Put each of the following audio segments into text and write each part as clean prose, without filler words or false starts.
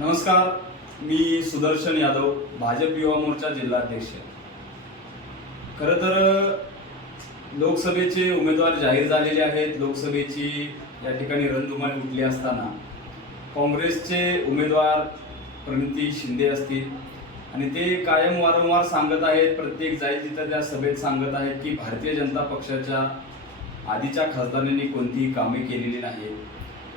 नमस्कार, मी सुदर्शन यादव, भाजप युवा मोर्चा जिल्हाध्यक्ष। खरं तर लोकसभेचे उमेदवार जाहीर झालेले आहेत। लोकसभेची या ठिकाणी रणधुमाळी उठली असताना काँग्रेसचे उमेदवार प्रणिती शिंदे असतील आणि ते कायम वारंवार सांगत आहेत, प्रत्येक जाईल तिथं त्या सभेत सांगत आहेत की भारतीय जनता पक्षाच्या आधीच्या खासदारांनी कोणतीही कामे केलेली नाहीत।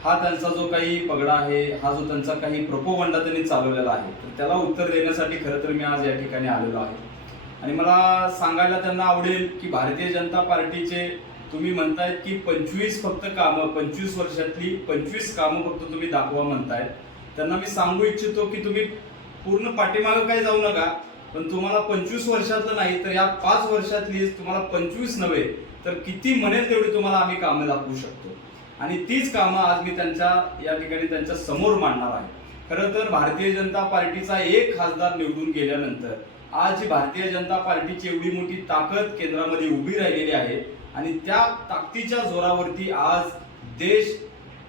हा त्यांचा जो काही पगडा आहे, हा जो त्यांचा काही प्रोपोगंडा त्यांनी चालवलेला आहे, तर त्याला उत्तर देण्यासाठी खरं तर मी आज या ठिकाणी आलेलो आहे। आणि मला सांगायला त्यांना आवडेल की भारतीय जनता पार्टीचे तुम्ही म्हणतायत की 25 फक्त कामं, 25 वर्षातली 25 कामं फक्त तुम्ही दाखवा म्हणतायत। त्यांना मी सांगू इच्छितो की तुम्ही पूर्ण पाठीमागे काय जाऊ नका, पण तुम्हाला 25 वर्षातलं नाही तर या 5 वर्षातली तुम्हाला 25 नव्हे तर किती म्हणेल तेवढी तुम्हाला आम्ही कामं दाखवू शकतो। आणि तीच कामं आज मी त्यांच्या या ठिकाणी त्यांच्या समोर मांडणार आहे। खरं तर भारतीय जनता पार्टीचा एक खासदार निवडून गेल्यानंतर आज जी भारतीय जनता पार्टीची एवढी मोठी ताकद केंद्रामध्ये उभी राहिलेली आहे आणि त्या ताकदीच्या जोरावरती आज देश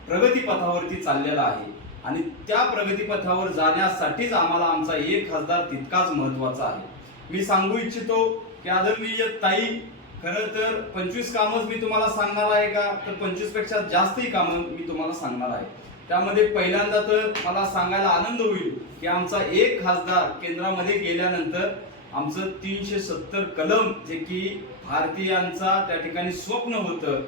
प्रगतीपथावरती चाललेला आहे आणि त्या प्रगतीपथावर जाण्यासाठीच आम्हाला आमचा एक खासदार तितकाच महत्वाचा आहे। मी सांगू इच्छितो की आदरणीय ताई, खरं तर 25 कामच मी तुम्हाला सांगणार आहे का, तर 25 पेक्षा जास्तही कामं मी तुम्हाला सांगणार आहे। त्यामध्ये पहिल्यांदा तर मला सांगायला आनंद होईल की आमचा एक खासदार केंद्रामध्ये गेल्यानंतर आमचं 370 कलम, जे की भारतीयांचा त्या ठिकाणी स्वप्न होतं,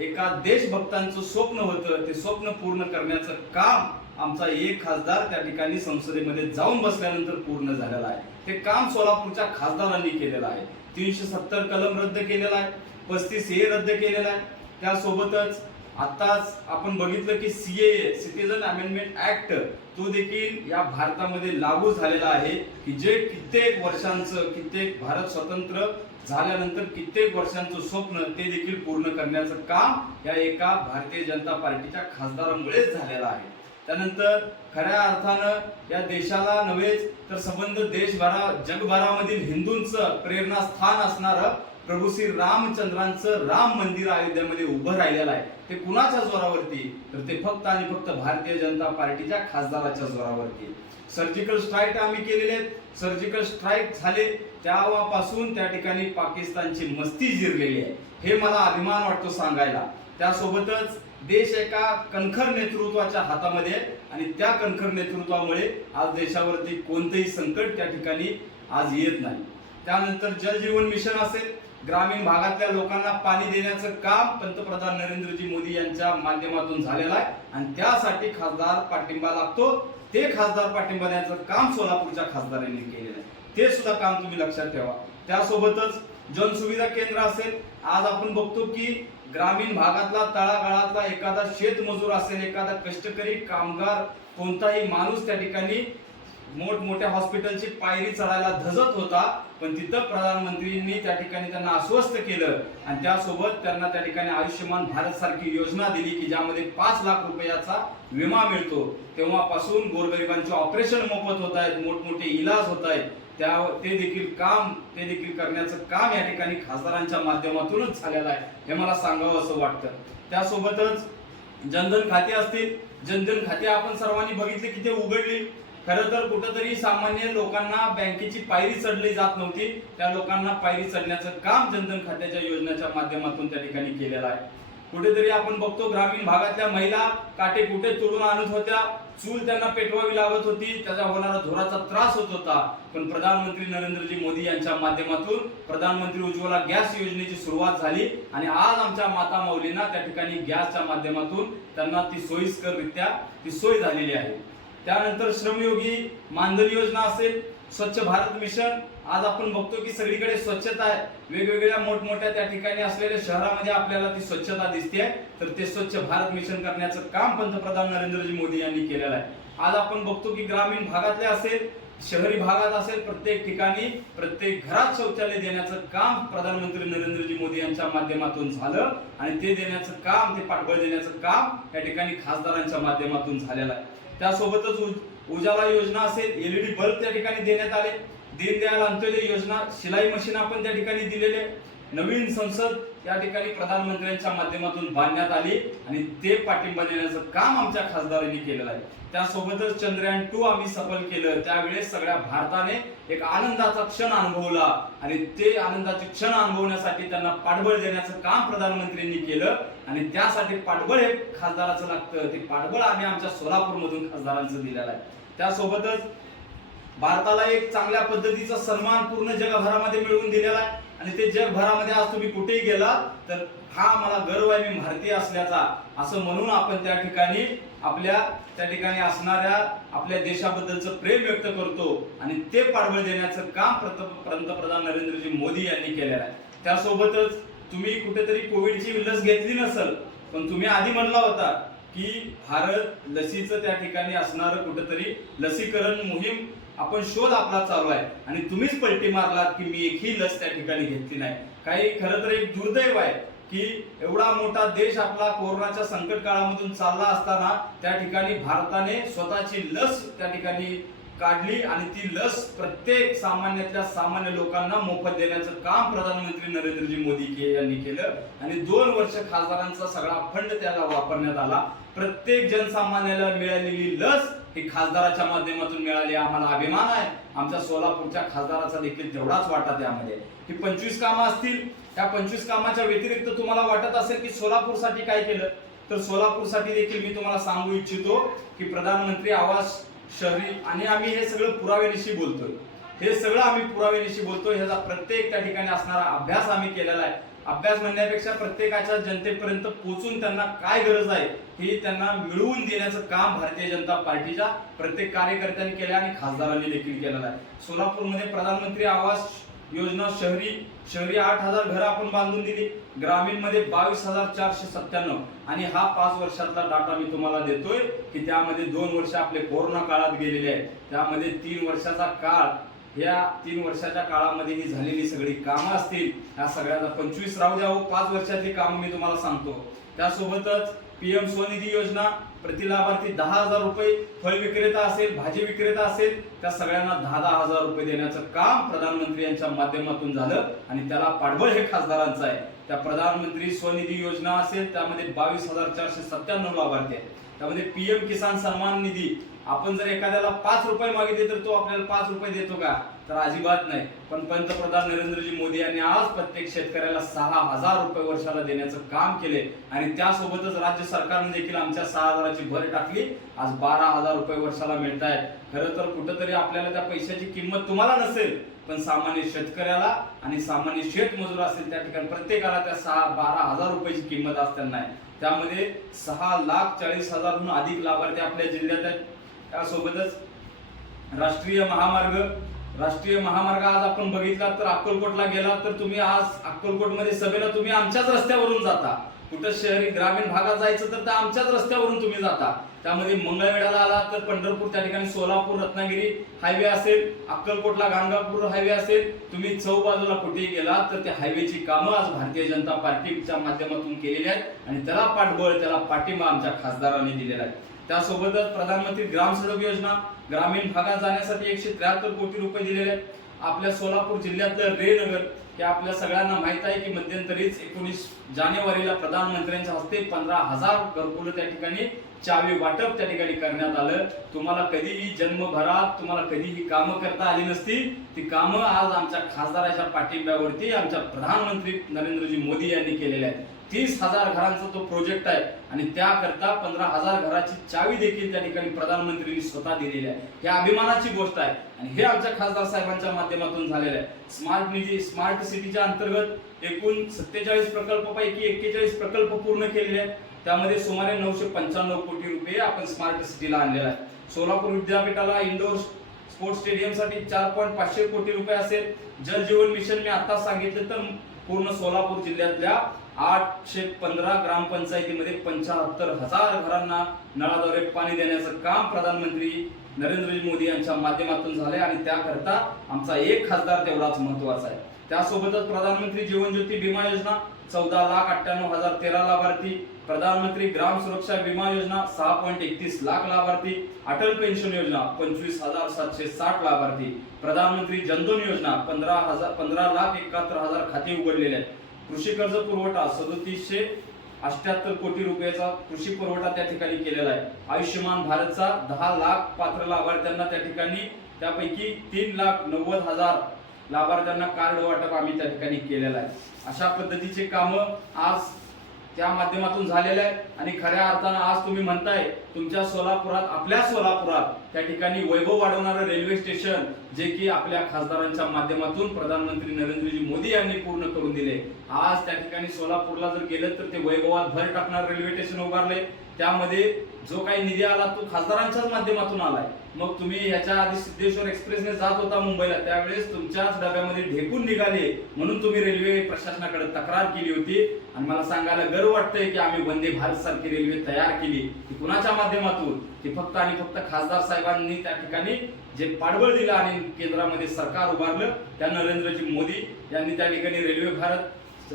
एका देशभक्तांचं स्वप्न होतं, ते स्वप्न पूर्ण करण्याचं काम आमचा एक खासदार त्या ठिकाणी संसदेमध्ये जाऊन बसल्यानंतर पूर्ण झालेलं आहे। ते काम सोलापूरच्या खासदारांनी केलेलं आहे। 370 कलम रद्द केलेला आहे, 35A रद्द केलेला आहे। त्यासोबतच आताच आपण बघितलं की CAA सिटीजन अमेंडमेंट ऍक्ट तो देखील या भारतामध्ये लागू झालेला आहे की जे कित्येक वर्षांचं, कित्येक भारत स्वतंत्र झाल्यानंतर कित्येक वर्षांचं स्वप्न ते देखील पूर्ण करण्याचं काम या एका भारतीय जनता पार्टीच्या खासदारामुळेच झालेलं आहे। त्यानंतर खऱ्या अर्थानं या देशाला नव्हेच तर संबंध जगभरामधील हिंदूंचं प्रेरणास्थान असणारं प्रभू श्री रामचंद्रांचं राम मंदिर अयोध्येमध्ये उभं राहिलेलं आहे। ते कुणाच्या जोरावरती, तर ते फक्त आणि फक्त भारतीय जनता पार्टीच्या खासदाराच्या जोरावरती। सर्जिकल स्ट्राईक आम्ही केलेले आहेत, सर्जिकल स्ट्राईक झाले तेव्हापासून त्या ठिकाणी पाकिस्तानची मस्ती जिरलेली आहे, हे मला अभिमान वाटतो सांगायला। त्यासोबतच देश एका कणखर नेतृत्वाच्या हातामध्ये आणि त्या कणखर नेतृत्वामुळे आज देशावरती कोणतेही संकट त्या ठिकाणी आज येत नाही। त्यानंतर जल जीवन मिशन असेल, ग्रामीण भागातल्या लोकांना पाणी देण्याचं काम पंतप्रधान नरेंद्रजी मोदी यांच्या माध्यमातून झालेलं आहे आणि त्यासाठी खासदार पाठिंबा लागतो। ते खासदार पाठिंबा देण्याचं काम सोलापूरच्या खासदारांनी केलेलं आहे, ते सुद्धा काम तुम्ही लक्षात ठेवा। त्यासोबतच जनसुविधा केंद्र असेल, आज आपण बघतो की ग्रामीण भागातला तळागाळातला एखादा शेतमजूर असेल, एखादा कष्टकरी कामगार, कोणताही माणूस त्या ठिकाणी मोठमोठ्या हॉस्पिटलची पायरी चढायला धजत होता, पण तिथं प्रधानमंत्रींनी त्या ठिकाणी त्यांना आश्वस्त केलं आणि त्यासोबत त्यांना त्या ठिकाणी आयुष्यमान भारत सारखी योजना दिली की ज्यामध्ये 5 लाख रुपयाचा विमा मिळतो। तेव्हापासून गोरगरिबांचे ऑपरेशन मोफत होत आहेत, मोठमोठे इलाज होत आहेत, ते देखील करण्याचं काम या ठिकाणी खासदारांच्या माध्यमातूनच झालेलं आहे, हे मला सांगावं असं वाटतं। त्यासोबतच जनधन खाते असतील, जनधन खाते आपण सर्वांनी बघितले की ते उघडली। खरं तर कुठंतरी सामान्य लोकांना बँकेची पायरी चढली जात नव्हती, त्या लोकांना पायरी चढण्याचं काम जनधन खात्याच्या योजनेच्या माध्यमातून त्या ठिकाणी केलेलं आहे। कुठेतरी आपण बघतो ग्रामीण भागातल्या महिला काटे कुठे तोडून आणत होत्या, चूल त्यांना पेटवावी लागत होती, त्याचा होणारा धुराचा त्रास होत होता, पण प्रधानमंत्री नरेंद्रजी मोदी यांच्या माध्यमातून प्रधानमंत्री उज्ज्वला गॅस योजनेची सुरुवात झाली आणि आज आमच्या माता माऊलींना त्या ठिकाणी गॅसच्या माध्यमातून त्यांना ती सोयीस्कररित्या ती सोय झालेली आहे। त्यानंतर श्रमयोगी मानधन योजना असेल, स्वच्छ भारत मिशन, आज आपण बघतो की सगळीकडे स्वच्छता आहे, वेगवेगळ्या मोठमोठ्या त्या ठिकाणी असलेल्या शहरामध्ये आपल्याला ती स्वच्छता दिसते, तर ते स्वच्छ भारत मिशन करण्याचं काम पंतप्रधान नरेंद्रजी मोदी यांनी केलेलं आहे। आज आपण बघतो की ग्रामीण भागातले असेल, शहरी भागात असेल, प्रत्येक ठिकाणी प्रत्येक घरात शौचालय देण्याचं काम प्रधानमंत्री नरेंद्रजी मोदी यांच्या माध्यमातून झालं आणि ते देण्याचं काम, ते पाठबळ देण्याचं काम या ठिकाणी खासदारांच्या माध्यमातून झालेलं आहे। त्यासोबतच उजाला योजना असेल, LED बल्ब त्या ठिकाणी देण्यात आले, दीनदयाल अंत्योदय योजना, शिलाई मशीन आपण त्या ठिकाणी दिलेले, नवीन संसद या ठिकाणी प्रधानमंत्र्यांच्या माध्यमातून बांधण्यात आली आणि ते पाठिंबा देण्याचं काम आमच्या खासदारांनी केलेलं आहे। त्यासोबतच चंद्रयान 2 आम्ही सफल केलं, त्यावेळेस सगळ्या भारताने एक आनंदाचा क्षण अनुभवला आणि ते आनंदाचे क्षण अनुभवण्यासाठी त्यांना पाठबळ देण्याचं काम प्रधानमंत्र्यांनी केलं आणि त्यासाठी पाठबळ हे खासदाराचं लागतं, ते पाठबळ आम्ही आमच्या सोलापूरमधून खासदारांचं दिलेलं आहे। त्यासोबतच भारताला एक चांगल्या पद्धतीचा सन्मान पूर्ण जगभरामध्ये मिळवून दिलेला आहे आणि ते जगभरामध्ये आज तुम्ही कुठेही गेला तर हा मला गर्व आहे मी भारतीय असल्याचा असं म्हणून आपण त्या ठिकाणी त्या ठिकाणी असणाऱ्या आपल्या देशाबद्दलचं प्रेम व्यक्त करतो आणि ते पाठबळ देण्याचं काम पंतप्रधान नरेंद्रजी मोदी यांनी केलेलं आहे। त्यासोबतच तुम्ही कुठेतरी कोविडची लस घेतली नसेल पण तुम्ही आधी म्हणला होता की भारत लसीचं त्या ठिकाणी असणारं कुठेतरी लसीकरण मोहीम आपण शोध आपला चालू आहे आणि तुम्हीच पलटी मारलात की मी एकही लस त्या ठिकाणी घेतली नाही। काही खरं तर एक दुर्दैव आहे की एवढा मोठा देश आपला कोरोनाच्या संकट काळामधून चालला असताना त्या ठिकाणी भारताने स्वतःची लस त्या ठिकाणी काढली आणि ती लस प्रत्येक सामान्यातल्या सामान्य लोकांना मोफत देण्याचं काम प्रधानमंत्री नरेंद्रजी मोदी यांनी केलं आणि 2 वर्ष खासदारांचा सगळा फंड त्याला वापरण्यात आला। प्रत्येक जनसामान्याला मिळालेली लस ही खासदाराच्या माध्यमातून मिळाली, आम्हाला अभिमान आहे। आमच्या सोलापूरच्या खासदाराचा देखील तेवढाच वाटा त्यामध्ये। ही 25 कामं असतील, त्या 25 कामाच्या व्यतिरिक्त तुम्हाला वाटत असेल की सोलापूरसाठी काय केलं तर सोलापूरसाठी देखील मी तुम्हाला सांगू इच्छितो की प्रधानमंत्री आवास शहरी आणि आम्ही हे सगळं पुराव्यानिशी बोलतोय, हे सगळं आम्ही पुराव्यानिशी बोलतोय, ह्याचा प्रत्येक त्या ठिकाणी असणारा अभ्यास आम्ही केलेला आहे। अभ्यास म्हणण्यापेक्षा प्रत्येकाच्या जनतेपर्यंत पोहोचून त्यांना काय गरज आहे हे त्यांना मिळवून देण्याचं काम भारतीय जनता पार्टीच्या प्रत्येक कार्यकर्त्यांनी केलं आणि खासदारांनी देखील केलेलं आहे। सोलापूरमध्ये प्रधानमंत्री आवास योजना शहरी 8,000 घरं आपण बांधून दिली, ग्रामीण मध्ये 22,497 आणि हा 5 वर्षातला डाटा मी तुम्हाला देतोय की त्यामध्ये 2 वर्ष आपले कोरोना काळात गेलेले आहेत, त्यामध्ये 3 वर्षाचा काळ, या 3 वर्षाच्या काळामध्ये ही झालेली सगळी कामं असतील, या सगळ्याचा 25 राहू द्या, 5 वर्षातली कामं मी तुम्हाला सांगतो। त्यासोबतच पीएम स्वनिधी योजना, प्रति लाभार्थी 10,000 रुपये, फळ विक्रेता असेल, भाजी विक्रेता असेल, त्या सगळ्यांना 10,000 रुपये देण्याचं काम प्रधानमंत्री यांच्या माध्यमातून झालं आणि त्याला पाठबळ हे खासदारांचं आहे। त्या प्रधानमंत्री स्वनिधी योजना असेल त्यामध्ये 22,497 लाभार्थी आहेत। त्यामध्ये पीएम किसान सन्मान निधी, आपण जर एखाद्याला 5 रुपये मागितले तर तो आपल्याला 5 रुपये देतो का तर अजिबात नाही, पण पंतप्रधान नरेंद्रजी मोदी यांनी आज प्रत्येक शेतकऱ्याला 6,000 रुपये वर्षाला देण्याचं काम केले आणि त्यासोबतच राज्य सरकारने देखील आमच्या 6,000ची भर टाकली, आज 12,000 रुपये वर्षाला मिळत आहेत। खरं तर कुठंतरी आपल्याला त्या पैशाची किंमत तुम्हाला नसेल पण सामान्य शेतकऱ्याला आणि सामान्य शेतमजूर असतील त्या ठिकाणी प्रत्येकाला त्या 12,000 रुपयाची किंमत असताना आहे। त्यामध्ये 6,40,000हून अधिक लाभार्थी आपल्या जिल्ह्यात आहेत। त्यासोबतच राष्ट्रीय महामार्ग आज आपण बघितला तर अक्कलकोटला गेला तर तुम्ही आज अक्कलकोटमध्ये सभेला तुम्ही आमच्याच रस्त्यावरून जाता, कुठं शहरी ग्रामीण भागात जायचं तर आमच्याच रस्त्यावरून तुम्ही जाता। त्यामध्ये मंगळवेढ्याला आला तर पंढरपूर त्या ठिकाणी सोलापूर रत्नागिरी हायवे असेल, अक्कलकोटला गाणगापूर हायवे असेल, तुम्ही चौबाजूला कुठेही गेला तर त्या हायवेची कामं आज भारतीय जनता पार्टीच्या माध्यमातून केलेली आहेत आणि त्याला पाठबळ त्याला पाठिंबा आमच्या खासदारांनी दिलेला आहे। त्यासोबतच प्रधानमंत्री ग्राम सडक योजना, ग्रामीण भागात जाण्यासाठी 173 कोटी रुपये दिलेले आहेत। आपल्या सोलापूर जिल्ह्यातलं रेनगर हे आपल्या सगळ्यांना माहित आहे की मध्यंतरीच 19 जानेवारीला प्रधानमंत्र्यांच्या हस्ते 15,000 घरकुल त्या ठिकाणी चावी वाटप त्या ठिकाणी करण्यात आलं। तुम्हाला कधीही जन्मभरात तुम्हाला कधीही कामं करता आली नसती, ती कामं आज आमच्या खासदाराच्या पाठिंब्यावरती आमच्या प्रधानमंत्री नरेंद्रजी मोदी यांनी केलेले आहेत। 30,000 घरांचा तो प्रोजेक्ट आहे आणि त्याकरता 15,000 घराची चावी देखील त्या ठिकाणी प्रधानमंत्र्यांनी स्वतः दिलेली आहे। ही अभिमानाची गोष्ट आहे आणि हे आमच्या खासदार साहेबांच्या माध्यमातून झालेलं आहे। स्मार्ट सिटीच्या अंतर्गत एकूण 47 प्रकल्पापैकी 41 प्रकल्प पूर्ण केलेले आहेत, त्यामध्ये सुमारे 995 कोटी रुपये आपण स्मार्ट सिटीला आणलेला आहे। सोलापूर विद्यापीठाला इंडोर स्पोर्ट्स स्टेडियम साठी 4.5 कोटी रुपये असेल। जल जीवन मिशन मी आता सांगितलं तर पूर्ण सोलापूर जिल्ह्यातल्या 815 ग्रामपंचायतीमध्ये 75,000 घरांना नळाद्वारे पाणी देण्याचं काम प्रधानमंत्री नरेंद्र मोदी यांच्या माध्यमातून झाले आणि त्याकरता आमचा एक खासदार तेवढाच महत्त्वाचा आहे। त्यासोबतच प्रधानमंत्री जीवन ज्योती विमा योजना 14,98,013 लाभार्थी, प्रधानमंत्री ग्राम सुरक्षा विमा योजना 6.31 लाख लाभार्थी, अटल पेन्शन योजना 25,760 लाभार्थी, प्रधानमंत्री जनधन योजना 15,71,000 खाते उघडलेले आहेत। कृषी कर्ज पुरवठा 3778 कोटी रुपयाचा कृषी पुरवठा त्या ठिकाणी केलेला आहे. आयुष्यमान भारतचा 10 लाख पात्र लाभार्थ्यांना त्या ठिकाणी, त्यापैकी 3,90,000 लाभार्थ्यांना कार्ड वाटप आम्ही त्या ठिकाणी केलेलं आहे. अशा पद्धतीचे काम आज त्या माध्यमातून झालेलं आहे. आणि खऱ्या अर्थानं आज तुम्ही म्हणताय तुमच्या सोलापुरात, आपल्या सोलापुरात त्या ठिकाणी वैभव वाढवणारं रेल्वे स्टेशन जे की आपल्या खासदारांच्या माध्यमातून प्रधानमंत्री नरेंद्रजी मोदी यांनी पूर्ण करून दिले. आज त्या ठिकाणी सोलापूरला जर गेलं तर ते वैभवात भर टाकणार रेल्वे स्टेशन उभारले. त्यामध्ये जो काही निधी आला तो खासदारांच्याच माध्यमातून आलाय. मग तुम्ही याच्या आधी सिद्धेश्वर एक्सप्रेसने जात होता मुंबईला, त्यावेळेस तुमच्याच डब्यामध्ये ढेकून निघाले म्हणून तुम्ही रेल्वे प्रशासनाकडे तक्रार केली होती. आणि मला सांगायला गर्व वाटतंय की आम्ही वंदे भारत सारखी रेल्वे तयार केली. ती कुणाच्या माध्यमातून? ती फक्त आणि फक्त खासदार साहेबांनी त्या ठिकाणी जे पाठबळ दिलं आणि केंद्रामध्ये सरकार उभारलं, त्या नरेंद्रजी मोदी यांनी त्या ठिकाणी रेल्वे भारत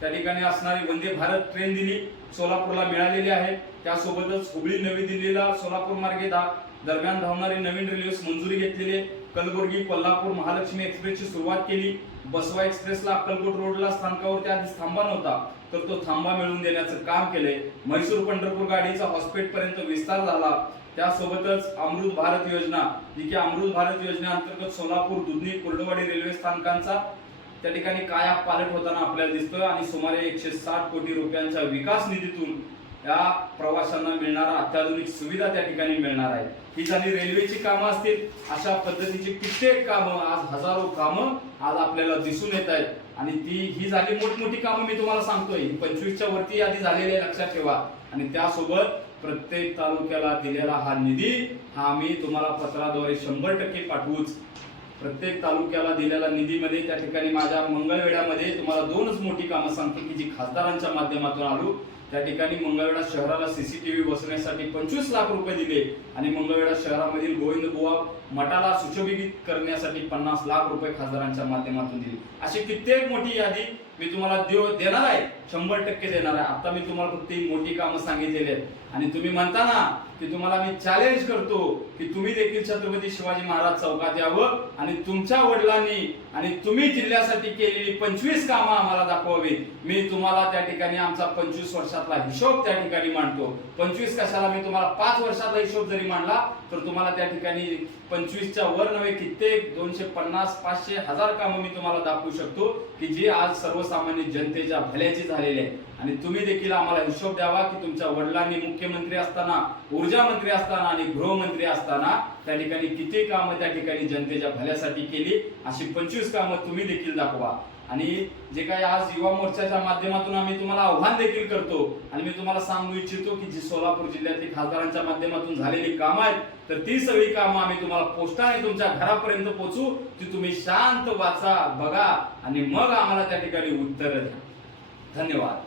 त्या ठिकाणी असणारी वंदे भारत ट्रेन दिली, सोलापूरला मिळालेली आहे. त्यासोबतच हुबळी नवी दिल्लीला सोलापूर मार्गे दरम्यान धावणारी नवीन रेल्वेस मंजुरी घेतलेली. कलबुर्गी कोल्हापूर महालक्ष्मी एक्सप्रेसची सुरुवात केली. बसवा एक्सप्रेसला अक्कलकोट रोडला स्थानकावरती आधी थांबा नव्हता, तर तो थांबा मिळवून देण्याचं काम केलंय. म्हैसूर पंढरपूर गाडीचा हॉस्पिटल पर्यंत विस्तार झाला. त्यासोबतच अमृत भारत योजना, जी की अमृत भारत योजनेअंतर्गत सोलापूर, दुधनी, कुर्डुवाडी रेल्वे स्थानकांचा त्या ठिकाणी काया पालट होताना आपल्याला दिसतोय. आणि सुमारे 160 कोटी रुपयांच्या विकास निधीतून या प्रवाशांना मिळणारा अत्याधुनिक सुविधा त्या ठिकाणी मिळणार आहे. ही झाली रेल्वेची कामं असतील. अशा पद्धतीची कित्येक कामं, आज हजारो कामं आज आपल्याला दिसून येत आहेत. आणि ही झाली मोठमोठी कामं. मी तुम्हाला सांगतोय 25च्या वरती यादी झालेली आहे, लक्षात ठेवा. आणि त्यासोबत प्रत्येक तालुक्याला दिलेला हा निधी हा आम्ही तुम्हाला पत्राद्वारे 100% पाठवूच. प्रत्येक तालुक्याला दिलेल्या निधीमध्ये त्या ठिकाणी माझ्या मंगळवेढ्यामध्ये तुम्हाला 2च मोठी कामं सांगतो की जी खासदारांच्या माध्यमातून आलो. त्या ठिकाणी मंगळवेढा शहराला सीसीटीव्ही बसवण्यासाठी 25 लाख रुपये दिले. आणि मंगळवेढा शहरामधील गोविंद बुवा मठाला सुशोभित करण्यासाठी 50 लाख रुपये खासदारांच्या माध्यमातून दिले. अशी कित्येक मोठी यादी मी तुम्हाला देणार आहे, 100% देणार आहे. आता मी तुम्हाला फक्त मोठी कामं सांगितलेली आहेत. आणि तुम्ही म्हणता ना की तुम्हाला मी चॅलेंज करतो की तुम्ही देखील छत्रपती शिवाजी महाराज चौकात यावं आणि तुमच्या वडिलांनी आणि तुम्ही जिल्ह्यासाठी केलेली 25 कामं आम्हाला दाखवावी. मी तुम्हाला त्या ठिकाणी आमचा 25 वर्षातला हिशोब त्या ठिकाणी मांडतो. 25 कशाला, मी तुम्हाला 5 वर्षातला हिशोब जरी मांडला तर तुम्हाला त्या ठिकाणी 25च्या वर नव्हे कित्येक 250, 500, 1000 कामं मी तुम्हाला दाखवू शकतो की जी आज सर्वसामान्य जनतेच्या भल्याची झालेली आहे. आणि तुम्ही देखील आम्हाला हिशोब द्यावा की तुमच्या वडिलांनी मुख्यमंत्री असताना, ऊर्जा मंत्री असताना आणि गृहमंत्री असताना त्या ठिकाणी किती कामं त्या ठिकाणी जनतेच्या भल्यासाठी केली. अशी 25 कामं तुम्ही देखील दाखवा. आणि जे काही आज युवा मोर्चाच्या माध्यमातून आम्ही तुम्हाला आव्हान देखील करतो आणि मी तुम्हाला सांगू इच्छितो की जी सोलापूर जिल्ह्यातील खासदारांच्या माध्यमातून झालेली कामं आहेत, तर ती सगळी कामं आम्ही तुम्हाला पोस्टाने तुमच्या घरापर्यंत पोहोचू. ती तुम्ही शांत वाचा, बघा आणि मग आम्हाला त्या ठिकाणी उत्तर द्या. धन्यवाद.